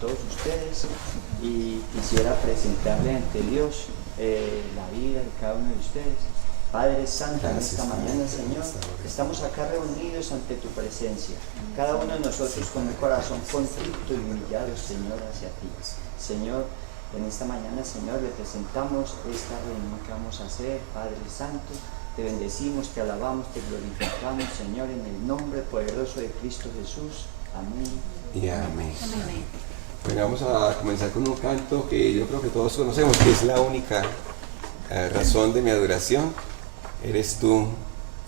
todos ustedes y quisiera presentarle ante Dios la vida de cada uno de ustedes. Padre Santo, en esta mañana, Señor, estamos acá reunidos ante tu presencia, cada uno de nosotros con un corazón contrito y humillado, Señor, hacia ti. Señor, en esta mañana, Señor, le presentamos esta reunión que vamos a hacer, Padre Santo. Te bendecimos, te alabamos, te glorificamos, Señor, en el nombre poderoso de Cristo Jesús. Amén. Y amén. Bueno, vamos a comenzar con un canto que yo creo que todos conocemos, que es la única razón de mi adoración. Eres tú,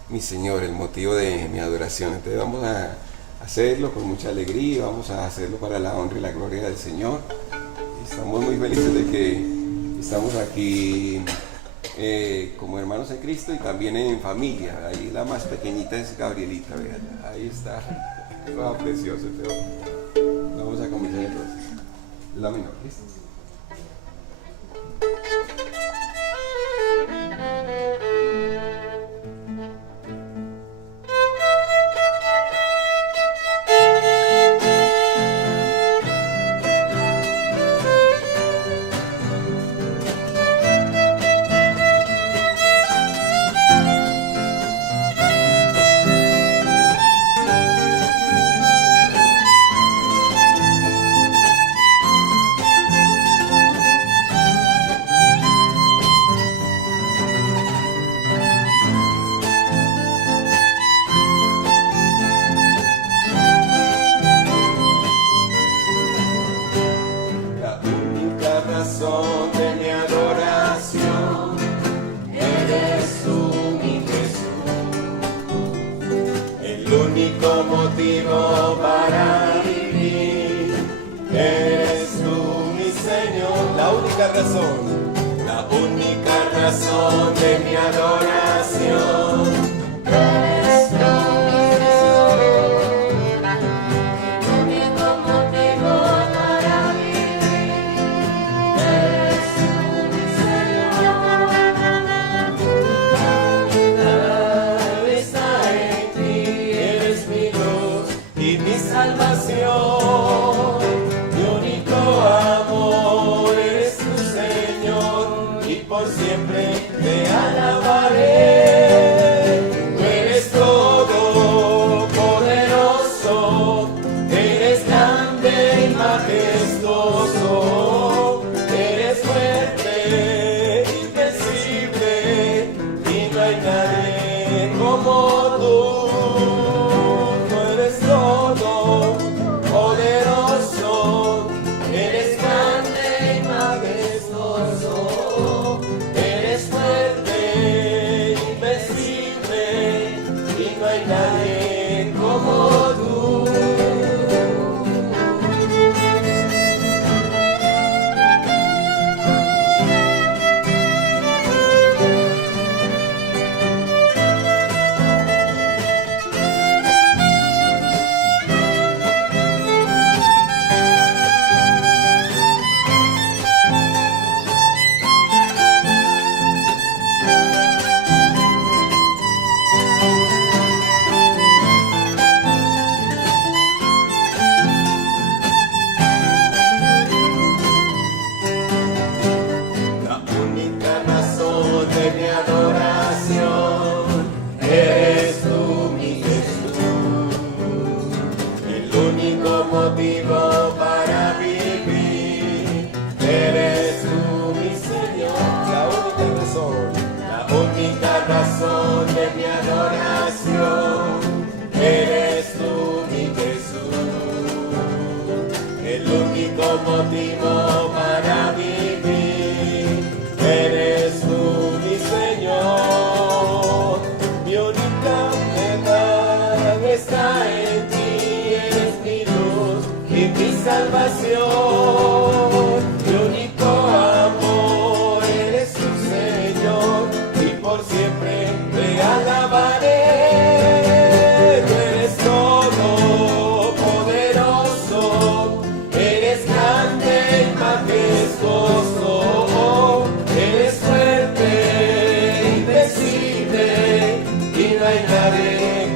mi Señor, el motivo de mi adoración. Entonces vamos a hacerlo con mucha alegría, vamos a hacerlo para la honra y la gloria del Señor. Estamos muy felices de que estamos aquí como hermanos en Cristo y también en familia. Ahí la más pequeñita es Gabrielita, vean, ahí está, todo precioso. Vamos a comenzar entonces. La menor, ¿listo?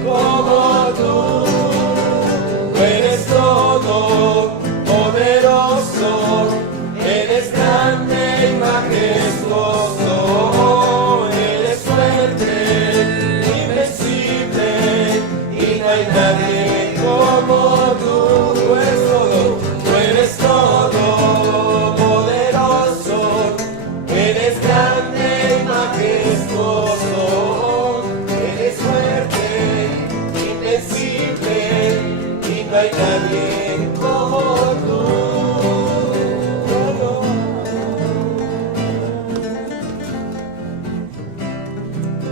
Como tú, eres todo poderoso. no hay nadie como tú.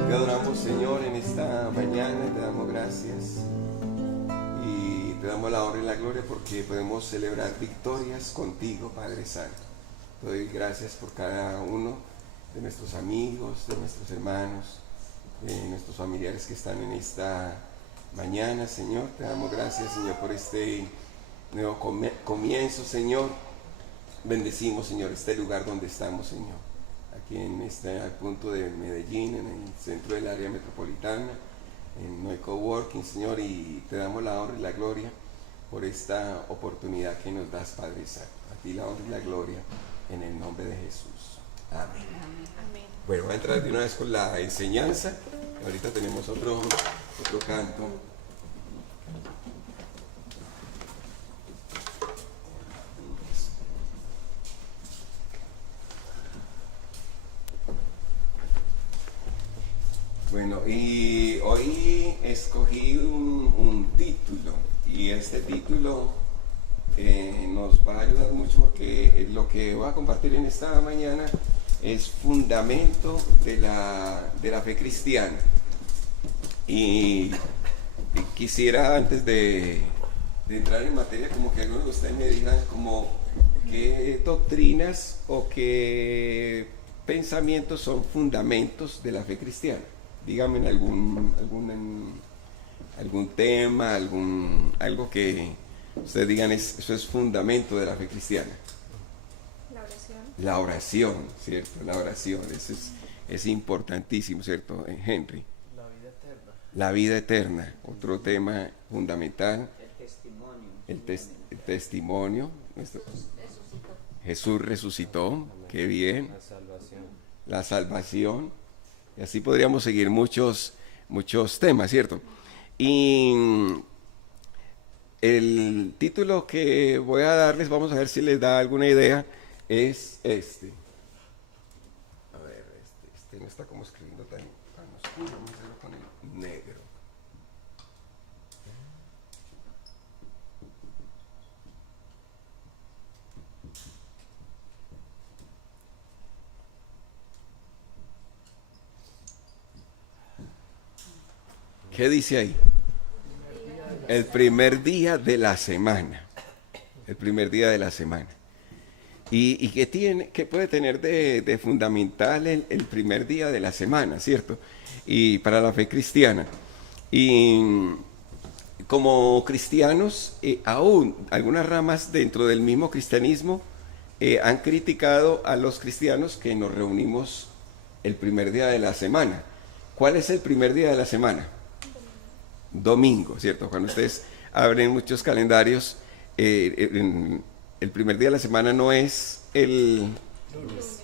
Te adoramos, Señor, en esta mañana, te damos gracias y te damos la honra y la gloria porque podemos celebrar victorias contigo, Padre Santo. Te doy gracias por cada uno de nuestros amigos, de nuestros hermanos, de nuestros familiares que están en esta mañana, Señor. Te damos gracias, Señor, por este nuevo comienzo, Señor. Bendecimos, Señor, este lugar donde estamos, Señor. Aquí en al punto de Medellín, en el centro del área metropolitana, en No Coworking, Señor, y te damos la honra y la gloria por esta oportunidad que nos das, Padre Santo. A ti la honra y la gloria, en el nombre de Jesús. Amén. Amén. Bueno, voy a entrar de una vez con la enseñanza. Ahorita tenemos otro canto. Bueno, y hoy escogí un título, y este título nos va a ayudar mucho porque lo que voy a compartir en esta mañana es fundamento de la fe cristiana. Y quisiera, antes de entrar en materia, como que algunos de ustedes me digan como qué doctrinas o qué pensamientos son fundamentos de la fe cristiana. Díganme en algún tema, algo que ustedes digan, eso es fundamento de la fe cristiana. La oración, ¿cierto? La oración, eso es importantísimo, ¿cierto, Henry? La vida eterna. La vida eterna, otro tema fundamental. El testimonio. El testimonio. Jesús resucitó, qué bien. La salvación. Y así podríamos seguir muchos temas, ¿cierto? Y el título que voy a darles, vamos a ver si les da alguna idea, es este. A ver, este no está como escribiendo tan oscuro, vamos a hacerlo con el negro. ¿Qué dice ahí? El primer día de la semana. El primer día de la semana. ¿Y qué puede tener de fundamental el primer día de la semana, cierto? Y para la fe cristiana. Y como cristianos, aún algunas ramas dentro del mismo cristianismo han criticado a los cristianos que nos reunimos el primer día de la semana. ¿Cuál es el primer día de la semana? Domingo, ¿cierto? Cuando ustedes abren muchos calendarios, el primer día de la semana no es el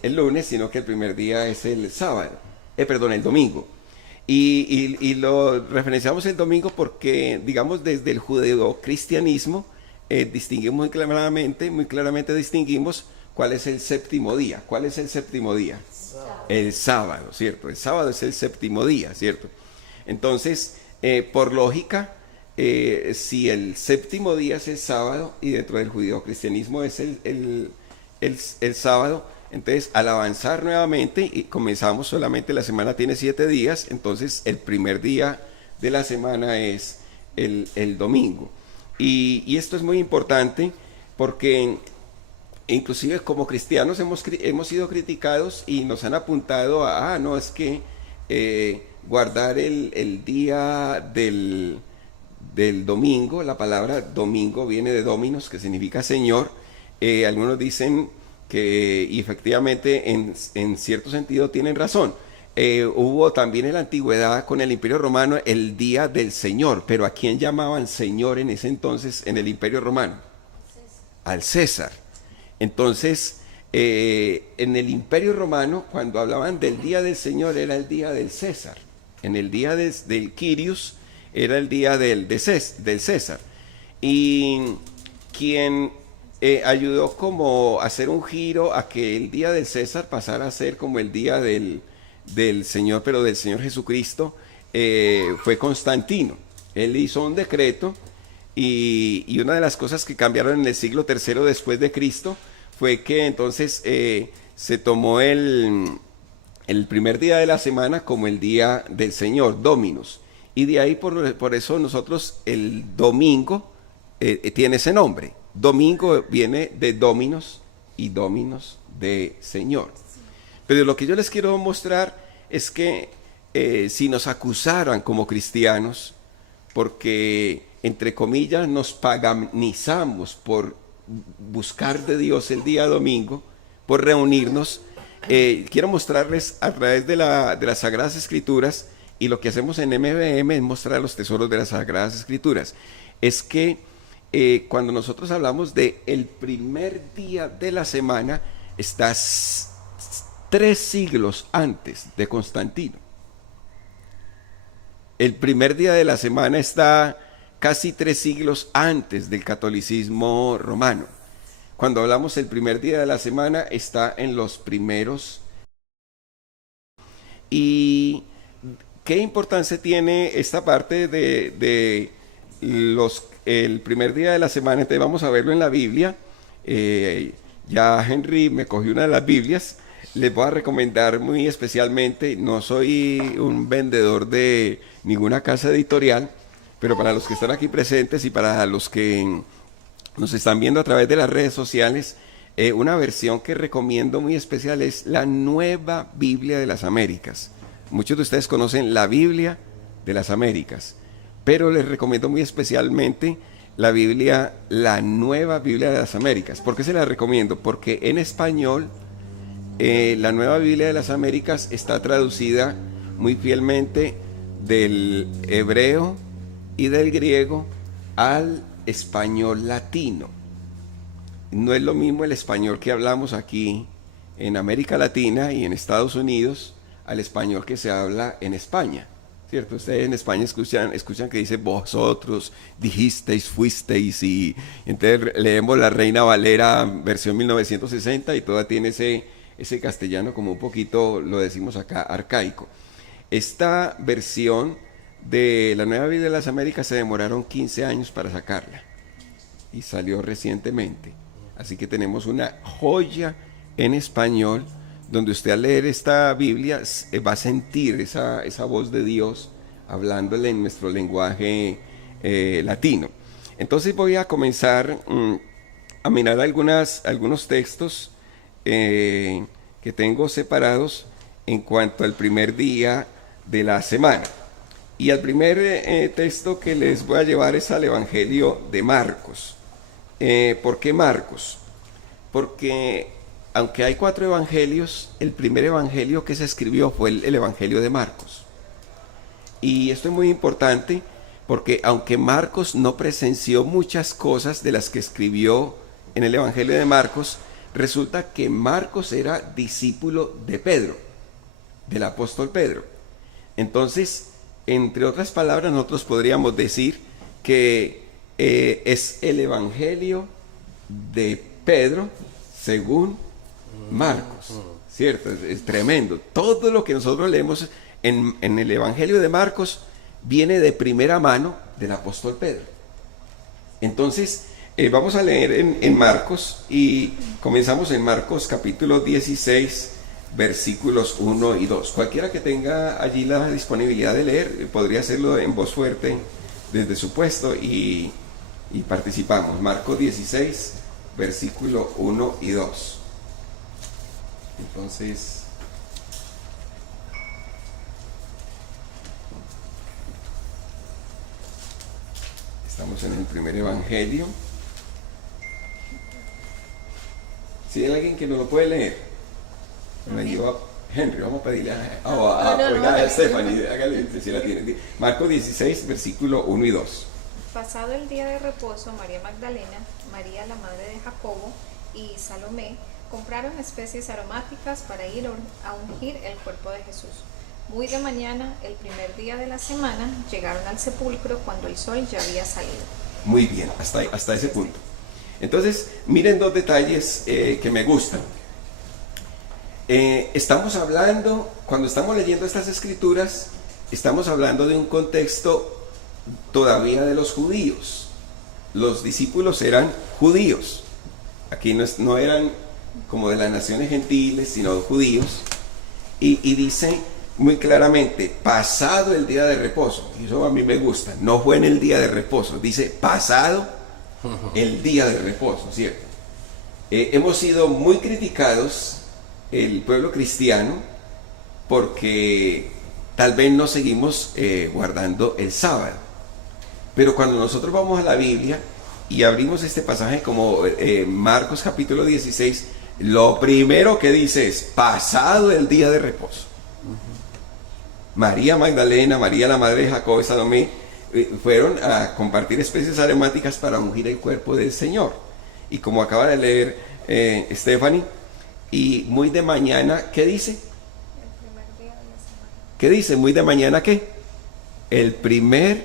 lunes, sino que el primer día es el sábado, el domingo. Y lo referenciamos el domingo porque, digamos, desde el judeocristianismo distinguimos muy claramente distinguimos cuál es el séptimo día. ¿Cuál es el séptimo día? El sábado, ¿cierto? El sábado es el séptimo día, ¿cierto? Entonces, por lógica, si el séptimo día es el sábado y dentro del judeocristianismo es el sábado, entonces al avanzar nuevamente y comenzamos solamente, la semana tiene 7 días, entonces el primer día de la semana es el domingo. Y esto es muy importante porque inclusive como cristianos hemos sido criticados y nos han apuntado a, no, es que guardar el día del domingo, la palabra domingo viene de dominos, que significa Señor. Algunos dicen que, y efectivamente en cierto sentido tienen razón. Hubo también en la antigüedad con el Imperio Romano el día del Señor, pero ¿a quién llamaban Señor en ese entonces en el Imperio Romano? Al César. Entonces, en el Imperio Romano, cuando hablaban del día del Señor, era el día del César. En el día del Quirius era el día del César. Y quien ayudó como a hacer un giro a que el día del César pasara a ser como el día del Señor, pero del Señor Jesucristo, fue Constantino. Él hizo un decreto y una de las cosas que cambiaron en el siglo III después de Cristo fue que entonces se tomó el primer día de la semana como el día del Señor, Dominus. Y de ahí por eso nosotros el domingo tiene ese nombre. Domingo viene de Dominus y Dominus de Señor. Pero lo que yo les quiero mostrar es que si nos acusaran como cristianos, porque entre comillas nos paganizamos por buscar de Dios el día domingo, por reunirnos, quiero mostrarles a través de las Sagradas Escrituras, y lo que hacemos en MBM es mostrar los tesoros de las Sagradas Escrituras. Es que cuando nosotros hablamos de el primer día de la semana, estás 3 siglos antes de Constantino. El primer día de la semana está casi 3 siglos antes del catolicismo romano. Cuando hablamos el primer día de la semana, está en los primeros. ¿Y qué importancia tiene esta parte de el primer día de la semana? Entonces vamos a verlo en la Biblia. Ya Henry me cogió una de las Biblias. Les voy a recomendar muy especialmente, no soy un vendedor de ninguna casa editorial, pero para los que están aquí presentes y para los que nos están viendo a través de las redes sociales, una versión que recomiendo muy especial es la Nueva Biblia de las Américas. Muchos de ustedes conocen la Biblia de las Américas, pero les recomiendo muy especialmente la Nueva Biblia de las Américas. ¿Por qué se la recomiendo? Porque en español la Nueva Biblia de las Américas está traducida muy fielmente del hebreo y del griego al español latino. No es lo mismo el español que hablamos aquí en América Latina y en Estados Unidos al español que se habla en España, ¿cierto? Ustedes en España escuchan que dice vosotros, dijisteis, fuisteis, y entonces leemos la Reina Valera versión 1960 y toda tiene ese castellano como un poquito, lo decimos acá, arcaico. Esta versión de la Nueva Biblia de las Américas se demoraron 15 años para sacarla y salió recientemente. Así que tenemos una joya en español donde usted al leer esta Biblia va a sentir esa voz de Dios hablándole en nuestro lenguaje latino. Entonces voy a comenzar a mirar algunos textos que tengo separados en cuanto al primer día de la semana. Y el primer texto que les voy a llevar es al Evangelio de Marcos. ¿Por qué Marcos? Porque aunque hay 4 evangelios, el primer evangelio que se escribió fue el Evangelio de Marcos. Y esto es muy importante porque aunque Marcos no presenció muchas cosas de las que escribió en el Evangelio de Marcos, resulta que Marcos era discípulo de Pedro, del apóstol Pedro. Entonces, entre otras palabras, nosotros podríamos decir que es el Evangelio de Pedro según Marcos, ¿cierto? Es tremendo. Todo lo que nosotros leemos en el Evangelio de Marcos viene de primera mano del apóstol Pedro. Entonces, vamos a leer en Marcos y comenzamos en Marcos capítulo 16, versículos 1 y 2. Cualquiera que tenga allí la disponibilidad de leer, podría hacerlo en voz fuerte desde su puesto y participamos. Marcos 16, versículo 1 y 2. Entonces, estamos en el primer evangelio. Si hay alguien que no lo puede leer, me ayuda Henry, vamos a pedirle a Stephanie, hágale si la tiene. Marcos 16, versículo 1 y 2. Pasado el día de reposo, María Magdalena, María la madre de Jacobo y Salomé compraron especies aromáticas para ir a ungir el cuerpo de Jesús. Muy de mañana, el primer día de la semana, llegaron al sepulcro cuando el sol ya había salido. Muy bien, hasta ese punto. Entonces, miren 2 detalles que me gustan. Estamos hablando, cuando estamos leyendo estas escrituras, estamos hablando de un contexto todavía de los judíos. los discípulos eran judíos. Aquí no eran como de las naciones gentiles, sino judíos. Y dice muy claramente, pasado el día de reposo. Y eso a mí me gusta. No fue en el día de reposo. Dice, pasado el día de reposo, ¿cierto? Hemos sido muy criticados, el pueblo cristiano, porque tal vez no seguimos guardando el sábado. Pero cuando nosotros vamos a la Biblia y abrimos este pasaje como Marcos capítulo 16, lo primero que dice es, pasado el día de reposo. María Magdalena, María la madre de Jacobo y Salomé fueron a compartir especies aromáticas para ungir el cuerpo del Señor. Y como acaba de leer Stephanie, y muy de mañana, ¿qué dice? El primer día de la semana. ¿Qué dice? Muy de mañana, ¿qué? El primer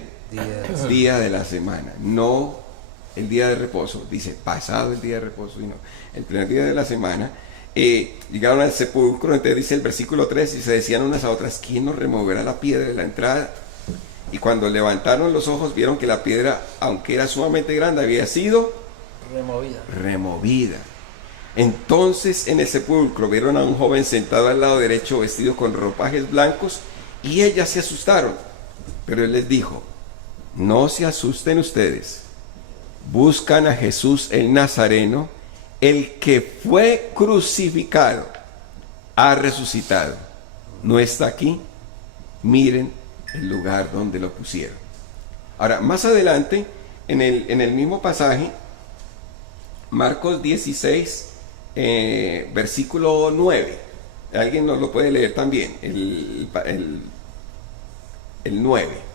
día de la semana, no el día de reposo. Dice, pasado el día de reposo, y no, el primer día de la semana. Llegaron al sepulcro, entonces dice el versículo 3, y se decían unas a otras, ¿quién nos removerá la piedra de la entrada? Y cuando levantaron los ojos, vieron que la piedra, aunque era sumamente grande, había sido removida. Entonces en el sepulcro vieron a un joven sentado al lado derecho, vestido con ropajes blancos, y ellas se asustaron. Pero él les dijo, no se asusten ustedes, buscan a Jesús el Nazareno, el que fue crucificado, ha resucitado, no está aquí, miren el lugar donde lo pusieron. Ahora, más adelante, en el mismo pasaje, Marcos 16, versículo 9, alguien nos lo puede leer también, el 9.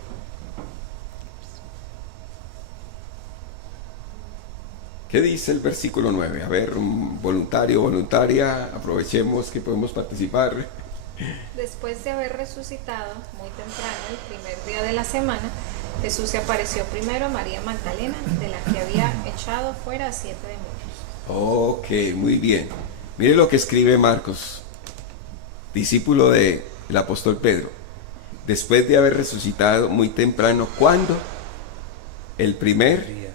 ¿Qué dice el versículo 9? A ver, un voluntario, voluntaria, aprovechemos que podemos participar. Después de haber resucitado muy temprano, el primer día de la semana, Jesús se apareció primero a María Magdalena, de la que había echado fuera a 7 demonios. Ok, muy bien. Mire lo que escribe Marcos, discípulo del apóstol Pedro. Después de haber resucitado muy temprano, ¿cuándo? El primer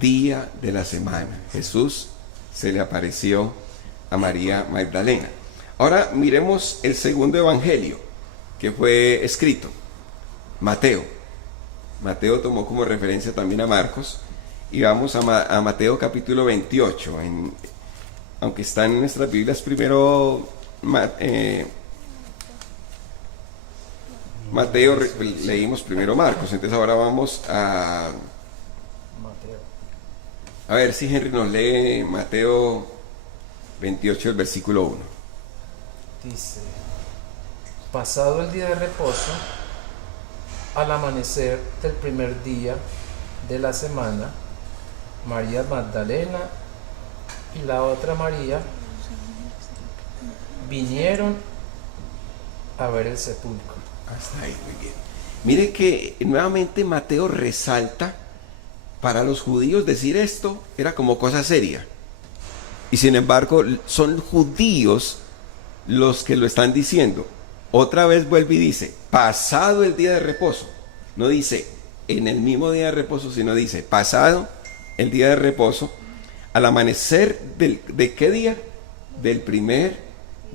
día de la semana. Jesús se le apareció a María Magdalena. Ahora miremos el segundo evangelio que fue escrito, Mateo. Mateo tomó como referencia también a Marcos, y vamos a Mateo capítulo 28. Aunque están en nuestras Biblias, primero Mateo, leímos primero Marcos, entonces ahora vamos a ver si Henry nos lee Mateo 28, el versículo 1. Dice, pasado el día de reposo, al amanecer del primer día de la semana, María Magdalena y la otra María vinieron a ver el sepulcro. Hasta ahí, muy bien. Mire que nuevamente Mateo resalta, para los judíos decir esto era como cosa seria. Y sin embargo, son judíos los que lo están diciendo. Otra vez vuelve y dice, pasado el día de reposo. No dice en el mismo día de reposo, sino dice, pasado el día de reposo, al amanecer ¿de qué día? Del primer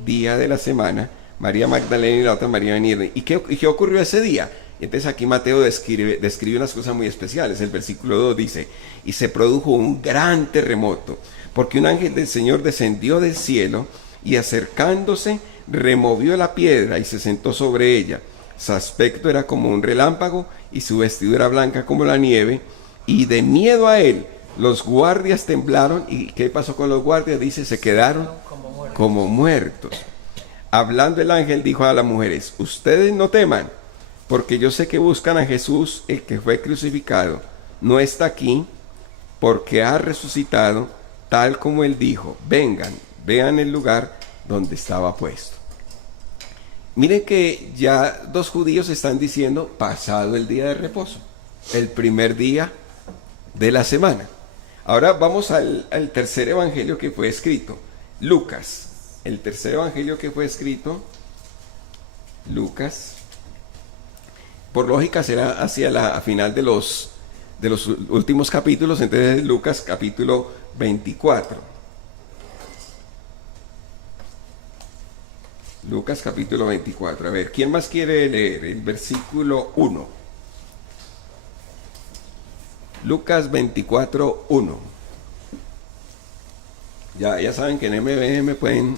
día de la semana, María Magdalena y la otra María vinieron. ¿Y qué ocurrió ese día? Entonces aquí Mateo describe unas cosas muy especiales. El versículo 2 dice, y se produjo un gran terremoto, porque un ángel del Señor descendió del cielo y acercándose removió la piedra y se sentó sobre ella. Su aspecto era como un relámpago y su vestidura blanca como la nieve, y de miedo a él los guardias temblaron. ¿Y qué pasó con los guardias? Dice, se quedaron como muertos. Hablando el ángel dijo a las mujeres, ustedes no teman, porque yo sé que buscan a Jesús, el que fue crucificado. No está aquí, porque ha resucitado, tal como él dijo. Vengan, vean el lugar donde estaba puesto. Miren que ya dos judíos están diciendo, pasado el día de reposo, el primer día de la semana. Ahora vamos al tercer evangelio que fue escrito, Lucas. El tercer evangelio que fue escrito, Lucas, por lógica será hacia la final de los de los últimos capítulos. Entonces Lucas capítulo 24. Lucas capítulo 24. A ver, ¿quién más quiere leer el versículo 1? Lucas 24, 1. Ya saben que en MBM pueden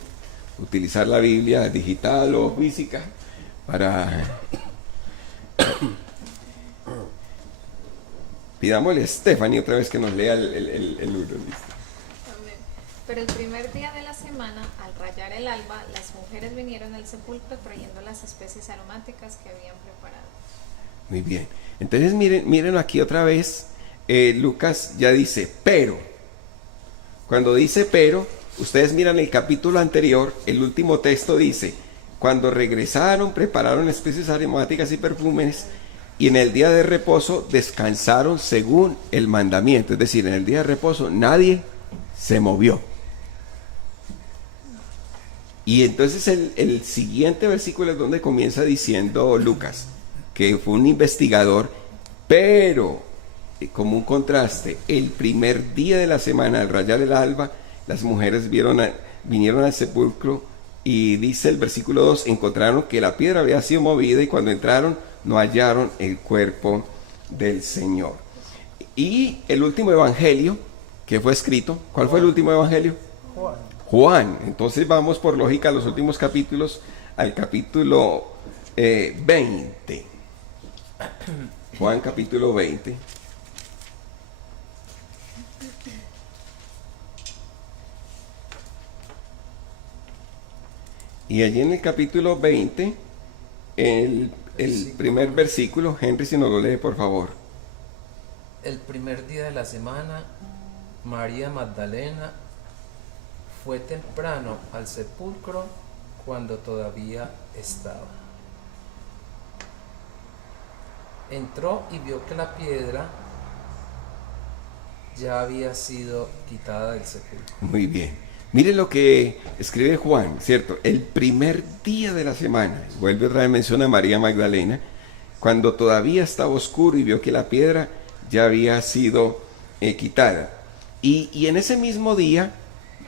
utilizar la Biblia digital o física para... Pidámosle a Stephanie otra vez que nos lea el libro. Amén. Pero el primer día de la semana, al rayar el alba, las mujeres vinieron al sepulcro trayendo las especies aromáticas que habían preparado. Muy bien. Entonces miren aquí otra vez. Lucas ya dice, pero. Cuando dice pero, ustedes miran el capítulo anterior, el último texto dice, cuando regresaron, prepararon especies aromáticas y perfumes, y en el día de reposo descansaron según el mandamiento. Es decir, en el día de reposo nadie se movió. Y entonces el siguiente versículo es donde comienza diciendo Lucas, que fue un investigador, pero como un contraste, el primer día de la semana, al rayar el alba, las mujeres vinieron al sepulcro, y dice el versículo 2, encontraron que la piedra había sido movida, y cuando entraron no hallaron el cuerpo del Señor. Y el último evangelio que fue escrito, ¿cuál fue el último evangelio? Juan. Entonces vamos por lógica a los últimos capítulos, al capítulo 20. Juan capítulo 20. Y allí en el capítulo 20, el primer versículo, Henry, si nos lo lee, por favor. El primer día de la semana, María Magdalena fue temprano al sepulcro cuando todavía estaba. Entró y vio que la piedra ya había sido quitada del sepulcro. Muy bien. Miren lo que escribe Juan, ¿cierto? El primer día de la semana, vuelve otra vez, menciona a María Magdalena, cuando todavía estaba oscuro y vio que la piedra ya había sido quitada. Y en ese mismo día,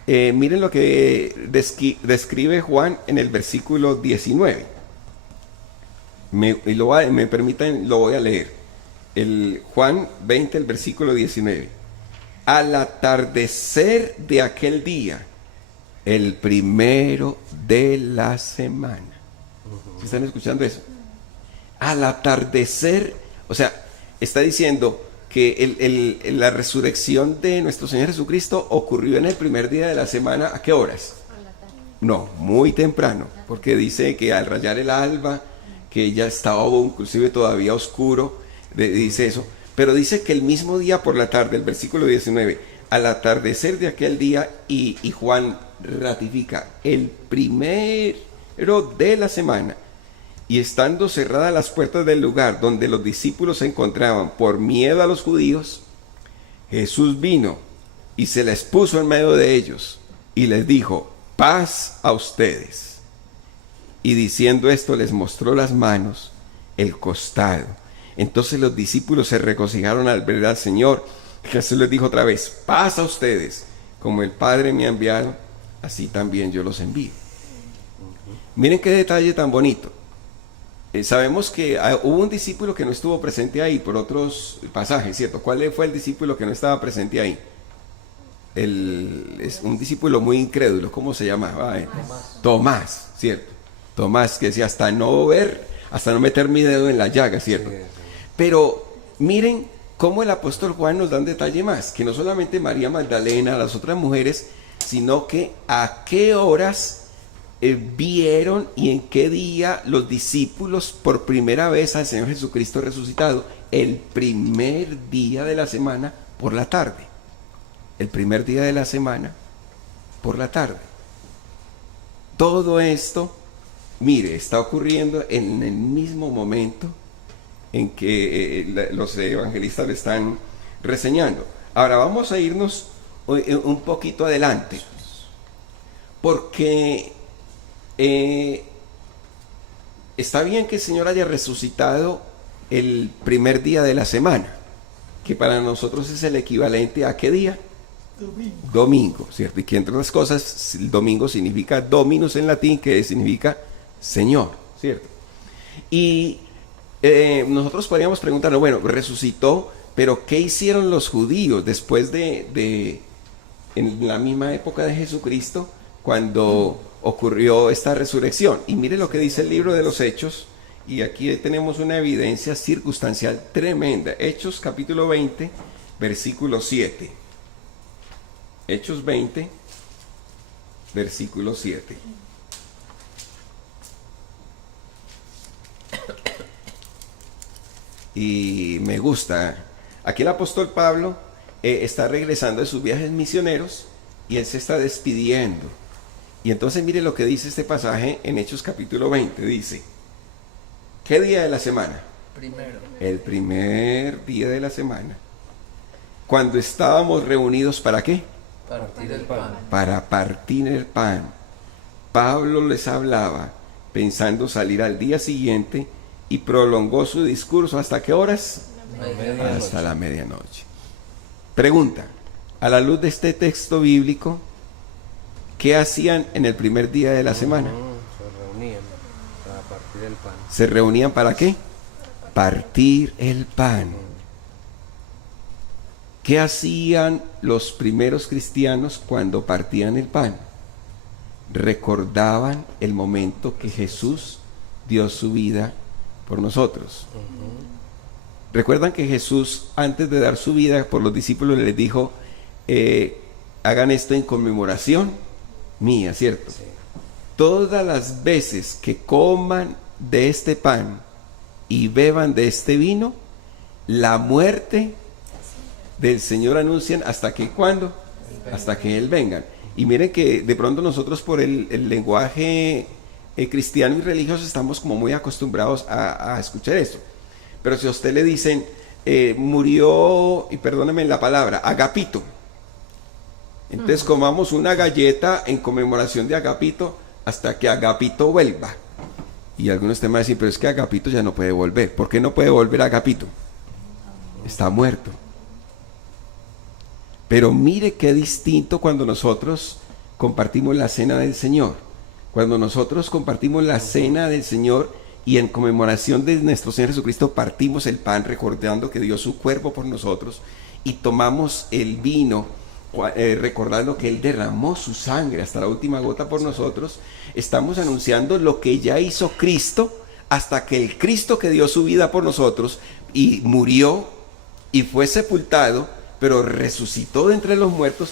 miren lo que describe Juan en el versículo 19. Me permiten, lo voy a leer. El Juan 20, el versículo 19. Al atardecer de aquel día, el primero de la semana. ¿Sí están escuchando eso? Al atardecer, o sea, está diciendo que la resurrección de nuestro Señor Jesucristo ocurrió en el primer día de la semana. ¿A qué horas? No, muy temprano, porque dice que al rayar el alba, que ya estaba inclusive todavía oscuro, dice eso, pero dice que el mismo día por la tarde, el versículo 19, al atardecer de aquel día, y Juan ratifica, el primero de la semana, y estando cerradas las puertas del lugar donde los discípulos se encontraban por miedo a los judíos, Jesús vino y se les puso en medio de ellos y les dijo, paz a ustedes. Y diciendo esto les mostró las manos, el costado. Entonces los discípulos se regocijaron al ver al Señor. Jesús les dijo otra vez, paz a ustedes, como el Padre me ha enviado, así también yo los envío. Miren qué detalle tan bonito. Sabemos que hubo un discípulo que no estuvo presente ahí por otros pasajes, ¿cierto? ¿Cuál fue el discípulo que no estaba presente ahí? Es un discípulo muy incrédulo, ¿cómo se llamaba? Tomás, ¿cierto? Tomás, que decía, hasta no meter mi dedo en la llaga, ¿cierto? Pero miren cómo el apóstol Juan nos da un detalle más, que no solamente María Magdalena, las otras mujeres, sino que a qué horas vieron y en qué día los discípulos por primera vez al Señor Jesucristo resucitado. El primer día de la semana por la tarde. El primer día de la semana por la tarde. Todo esto, mire, está ocurriendo en el mismo momento en que los evangelistas lo están reseñando. Ahora vamos a irnos un poquito adelante, porque está bien que el Señor haya resucitado el primer día de la semana, que para nosotros es el equivalente a ¿qué día? Domingo, ¿cierto? Y que entre otras cosas, el domingo significa dominus en latín, que significa Señor, ¿cierto? Y nosotros podríamos preguntarnos, bueno, resucitó, pero ¿qué hicieron los judíos después en la misma época de Jesucristo, cuando ocurrió esta resurrección? Y mire lo que dice el libro de los Hechos, y aquí tenemos una evidencia circunstancial tremenda. Hechos capítulo 20, versículo 7. Hechos 20, versículo 7. Y me gusta. Aquí el apóstol Pablo está regresando de sus viajes misioneros y él se está despidiendo. Y entonces mire lo que dice este pasaje en Hechos capítulo 20. Dice, ¿qué día de la semana? Primero. El primer día de la semana. Cuando estábamos reunidos, ¿para qué? Partir el pan. Para partir el pan. Pablo les hablaba pensando salir al día siguiente y prolongó su discurso. ¿Hasta qué horas? Hasta la medianoche. Pregunta, a la luz de este texto bíblico, ¿qué hacían en el primer día de la semana? Se reunían para partir el pan. ¿Se reunían para qué? Partir el pan. ¿Qué hacían los primeros cristianos cuando partían el pan? Recordaban el momento que Jesús dio su vida por nosotros. Recuerdan que Jesús, antes de dar su vida por los discípulos, les dijo, hagan esto en conmemoración mía, ¿cierto? Sí. Todas las veces que coman de este pan y beban de este vino, la muerte del Señor anuncian hasta que, ¿cuándo? Hasta que Él venga. Y miren que de pronto nosotros por el lenguaje cristiano y religioso estamos como muy acostumbrados a escuchar esto. Pero si a usted le dicen, murió, y perdóneme la palabra, Agapito, entonces comamos una galleta en conmemoración de Agapito hasta que Agapito vuelva. Y algunos te van a decir, pero es que Agapito ya no puede volver. ¿Por qué no puede volver Agapito? Está muerto. Pero mire qué distinto cuando nosotros compartimos la cena del Señor. Cuando nosotros compartimos la cena del Señor y en conmemoración de nuestro Señor Jesucristo partimos el pan recordando que dio su cuerpo por nosotros y tomamos el vino recordando que Él derramó su sangre hasta la última gota por nosotros, estamos anunciando lo que ya hizo Cristo hasta que el Cristo que dio su vida por nosotros y murió y fue sepultado, pero resucitó de entre los muertos,